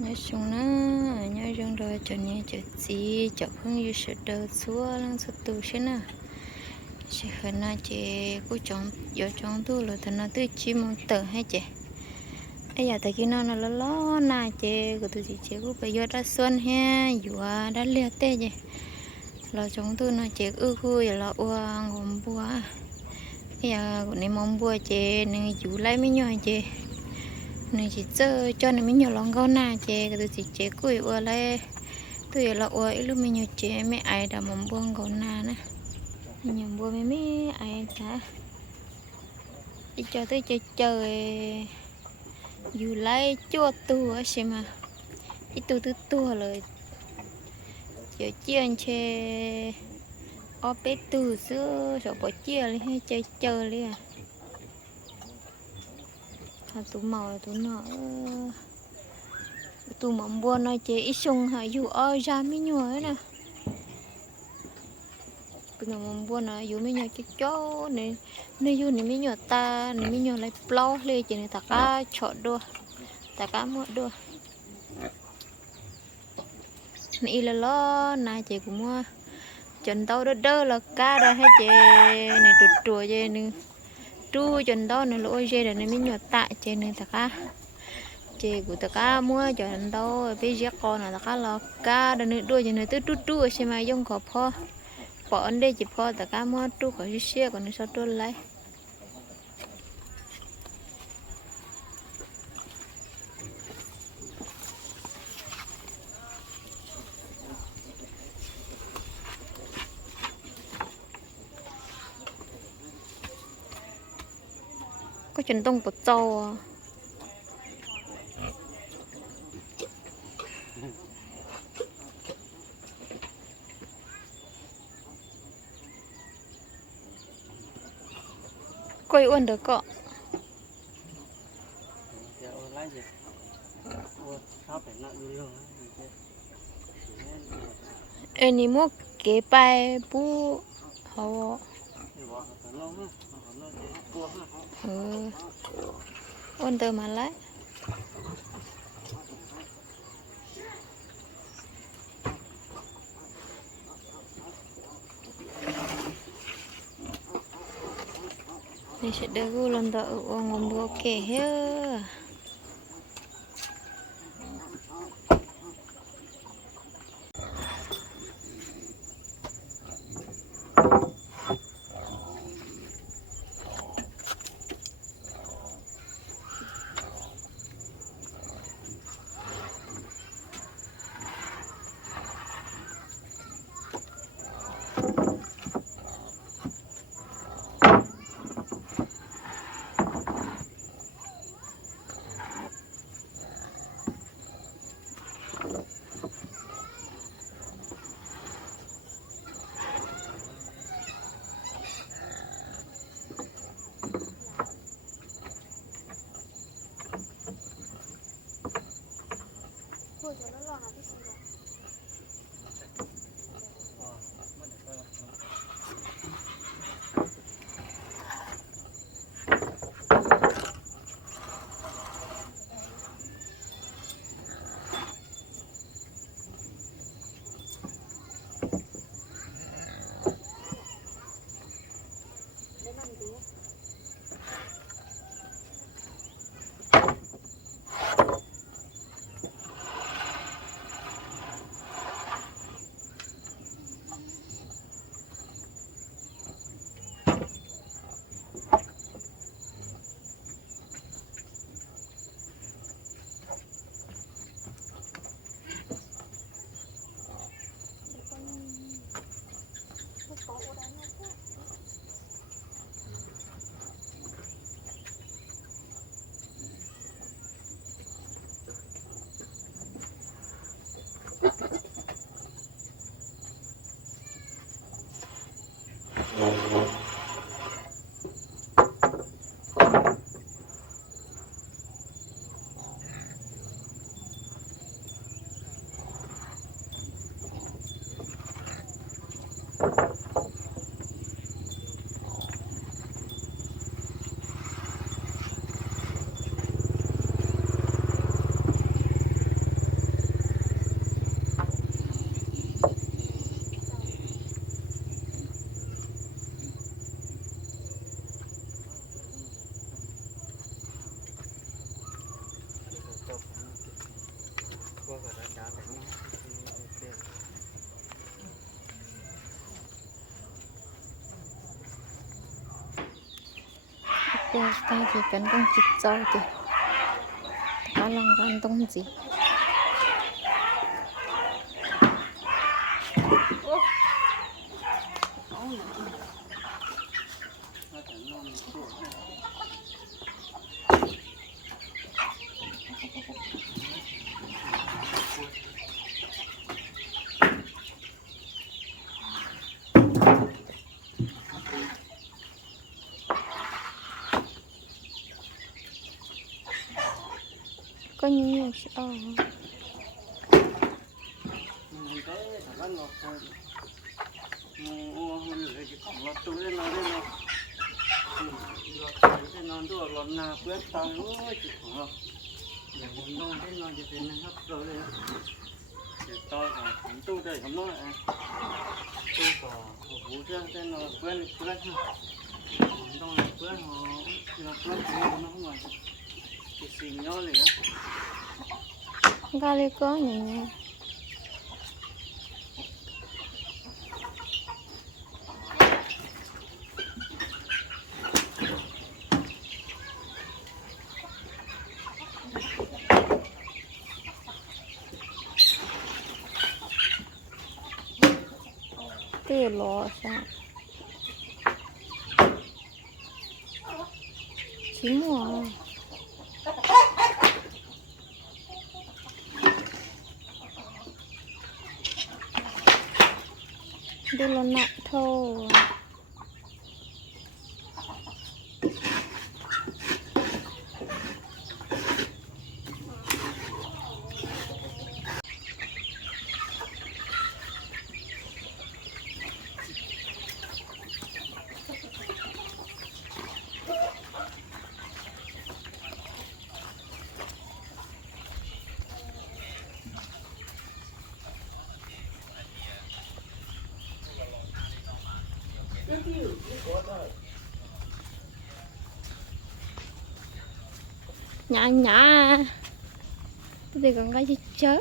nhớ chung nó nhớ rong rồi cho nhớ cho gì cho không như sự đời xua lăng sự tu thế nào chỉ phải nói chị cô chọn giờ chọn tu là thằng nó tự chỉ muốn tự hay chị ấy giờ tại khi nó nó lo dạ lo na chị của tôi chị chị cũng phải giờ đã xuân ha vừa đã liệt tê chị là chúng tôi nó chị ư khui là uang gồm bùa. Bây giờ của này mong bùa chị nên chú lấy mấy nhỏ chị này chỉ chơi cho nên mình nhiều lòng gấu na chè, cái tôi chỉ chế cùi ua lại tôi là ua, ít lúc mình nhiều chế mấy ai đã mong buông gấu na nè. Nhiều buông mấy mấy ai cả đi cho tôi chơi chơi, dù lấy chua tua xem mà. Ít tua tua tua rồi. Chơi chơi anh chè ở bé tua xưa, rồi bỏ chơi lên, hay chơi chơi liền hà tụ màu là tụ nọ tụ mỏng buồn nói chế ít sung hả? Dù ơi ra mới nhua nè. Bây giờ mỏng buồn nói, dù mới nhua cái chó này này dù này mới nhua ta, này mới nhua lại plau lên chỉ này, ta cá chọn đua, ta cá mua đua. Này là lo na chị cũng mua. Chân tao đó đơ là cá đó hết chị. Này trượt trùa chị nữa chu chân đó nữa lỗi dê là nên mình nhọt tại trên này tất cả chị của tất cả mua cho anh đâu bây giờ con là tất cả là cá đừng nữa đuôi cho nên tới chút chút xem mà dùng có pho bỏ anh đây chỉ pho tất cả mua chút khỏi xe còn nó sao trôn lại có chân tông của trâu à. coi uốn được cọ giờ ô lái có chân tông bột to quay uôn được cọ. Animal kế bài bu hậu. Untuk Ôn từ mà lấy Nên sẽ đưa gu lần Dạ, ta chỉ cần công chích trâu thì cá lòng gan tông gì? นะครับเราเลยเดี๋ยวต่อกับผมตู้ได้คำน้อยตู้ต่อโอ้โหเจ้าได้นอนเพื่อนเพื่อนผมต้องเพื่อนหอเราเพื่อนผมน้องนอย 玻璃哥，你呢？推罗山，金啊。Thôi nhả nhả tôi còn cái gì chớ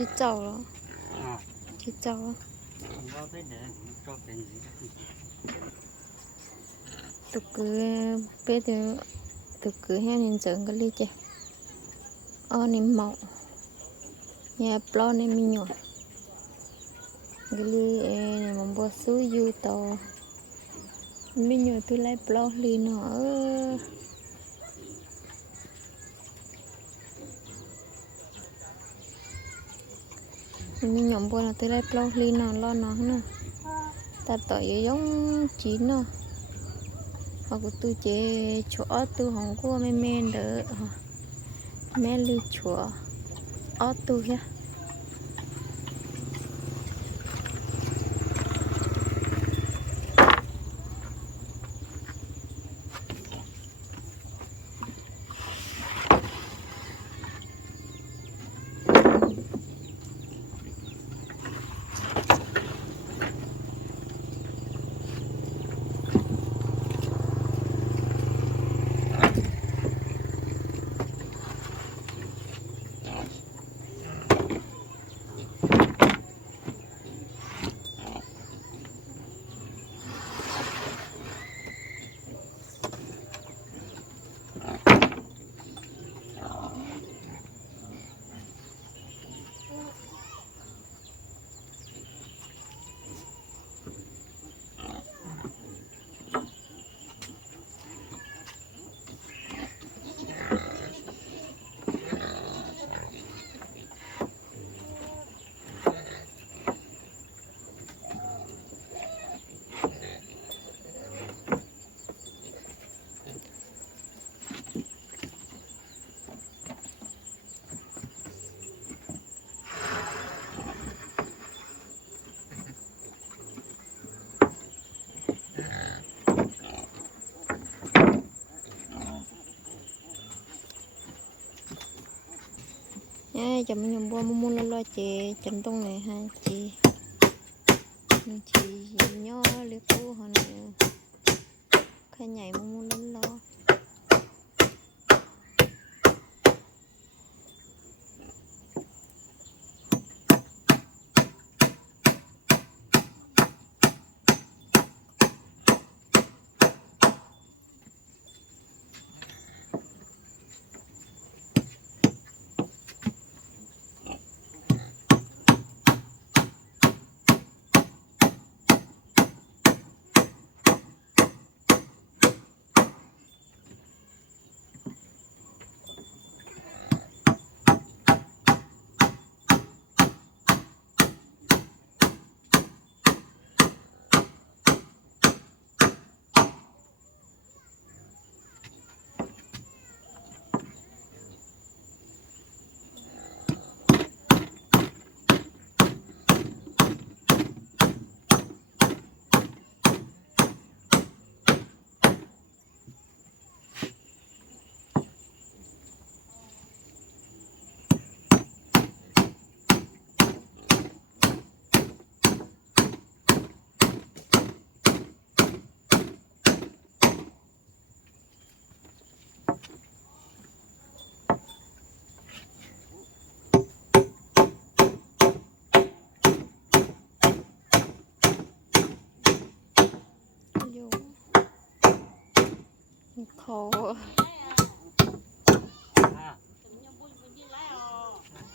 去走了，去走了。tôi à. cứ bây giờ tôi cứ heo nên dẫn cái ly chứ. o nên mọc, nhà plo nên mi nhỏ. Cái ly e này mong bơ suối du to. Mi nhỏ tôi lấy plo ly nó mình mi nhọ là tới đây plo li nó, lo nó nè ta tỏi giống chín nó họ của tôi chế chỗ tôi hồng của mẹ men đỡ. Mẹ lưu chỗ ở tôi ya nay chậm mình nhầm bùa mua mua lo lo chế chấn tông này ha chị mình chỉ nhỏ liệt cô họ này khai nhảy mua mua lo lo vô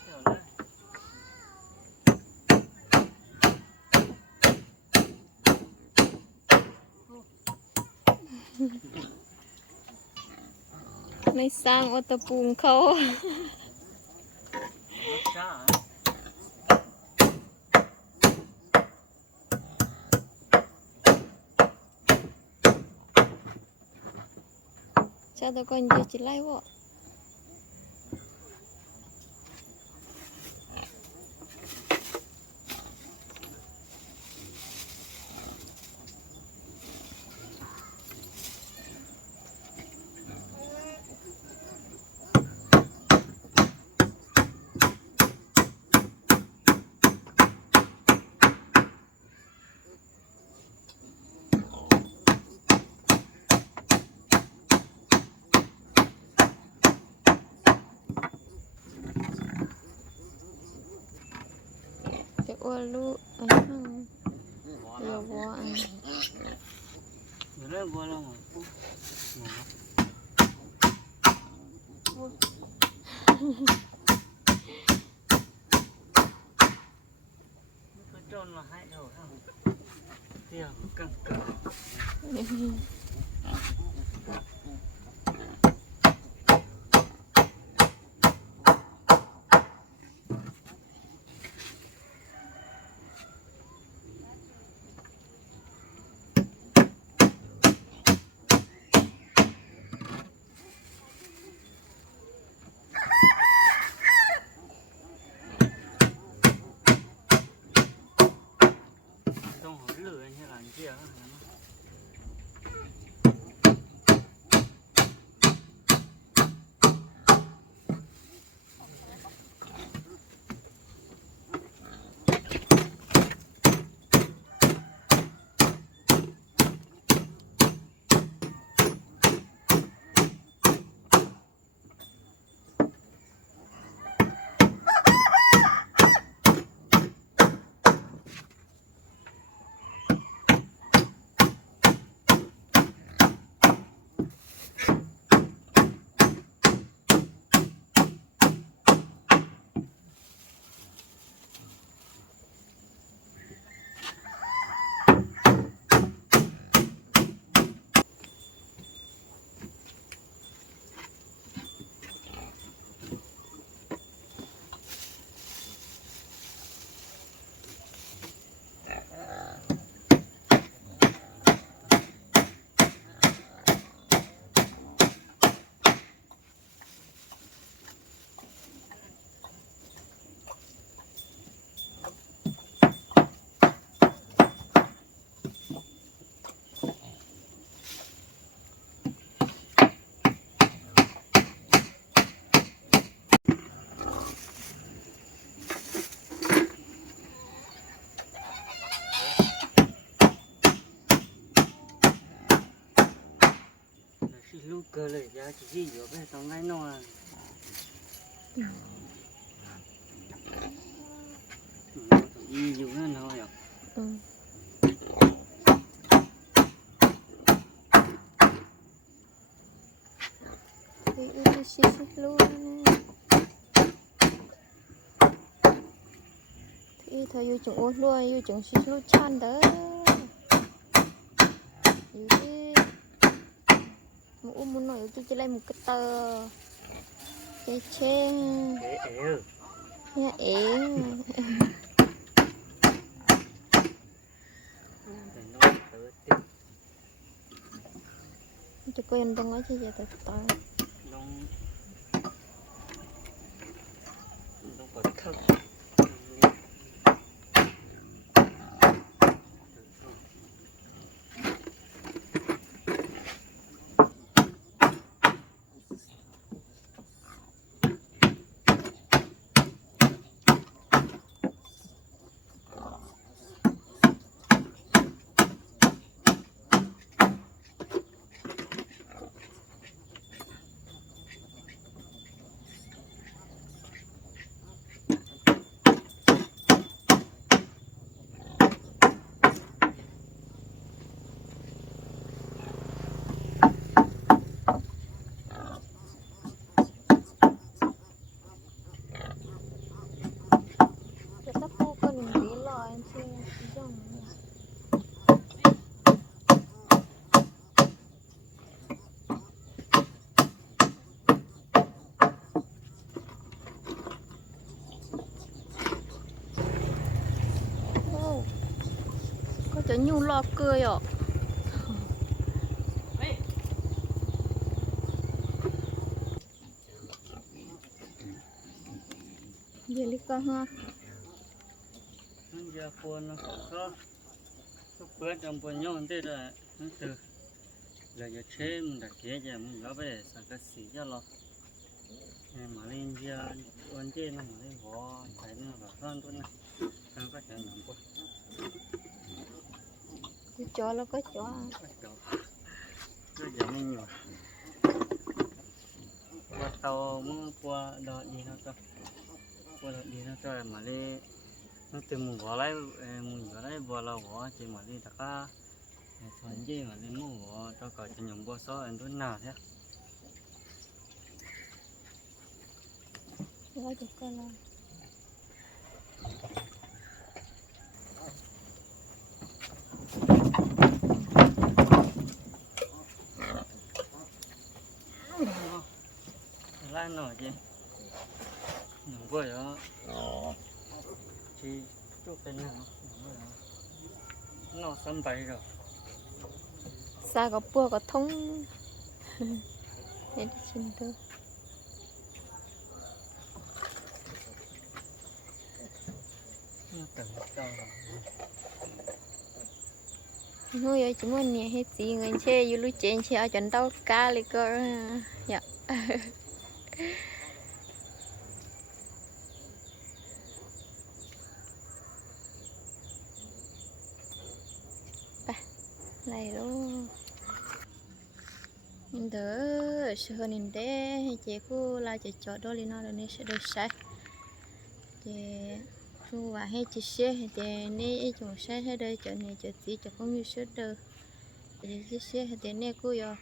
เดี๋ยวเลยไม่สร้างอตะปูงเขา Ada 直接来我。 ลุอันนั้เรือวัวอัเรืว่วล้วมันจนมาให้เราเที่ยวกังกัง Yeah. Uh-huh. Gì rồi bây giờ ngay nó à nó gì dùng nó à. Thì ưu xí xí luôn thì thời yêu chúng ôn luôn chúng chừng xí luôn, chăn đó một ôm muốn nói yêu chỉ lấy một cái tờ. Che che để ế nha cho cô em đông nói chứ giờ tới tờ đông đông có Để tắt cô cần tí lòi em xem dòng Wow có nhu lo cười ạ giờ đi con ha giờ con nó khó có bữa trong buồn nhau thế là nó từ là giờ chế mình đã kế giờ mình có về sản cái xí cho lo mà lên giờ Con chế nó mà lên vỏ thấy nó vào con thôi này không có chuyện làm quá chó nó có chó. Nó giờ mình nhiều qua tàu muốn qua đợt đi nó cho. Qua đợt đi nó cho mà lên nó từ mùng vỏ lấy mùng vỏ lấy vỏ là vỏ chỉ mà đi cả thuần gì mà lên mùng vỏ cho cả cho nhóm bò số anh tuấn nào thế. Có chó con là lại nổi chứ nhóm bò đó. Chỉ chút cái nào? Nó sân bay rồi. Xa có bùa có thông. Để đi xin tôi. Nó từng sao nuôi ở chúng mình hết gì người chơi yêu lúc chơi chơi ở đâu cá lại cơ. Dạ Ba, này luôn. Nhìn đỡ sợ nhìn đế chị cô là chị chọn đó lên rồi nên sẽ được sai. Chị thu và hay chị xe thì nè chúng xe hết đây cho này cho tí cho không như xe đâu thì chị xe thì nè cô yo.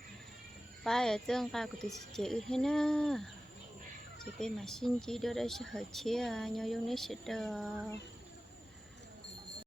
Ba ở tương ca của tụi chị ư hết chị bên mà xin, chị đưa đây sẽ hỏi chị à, nhau dùng nét sẽ đâu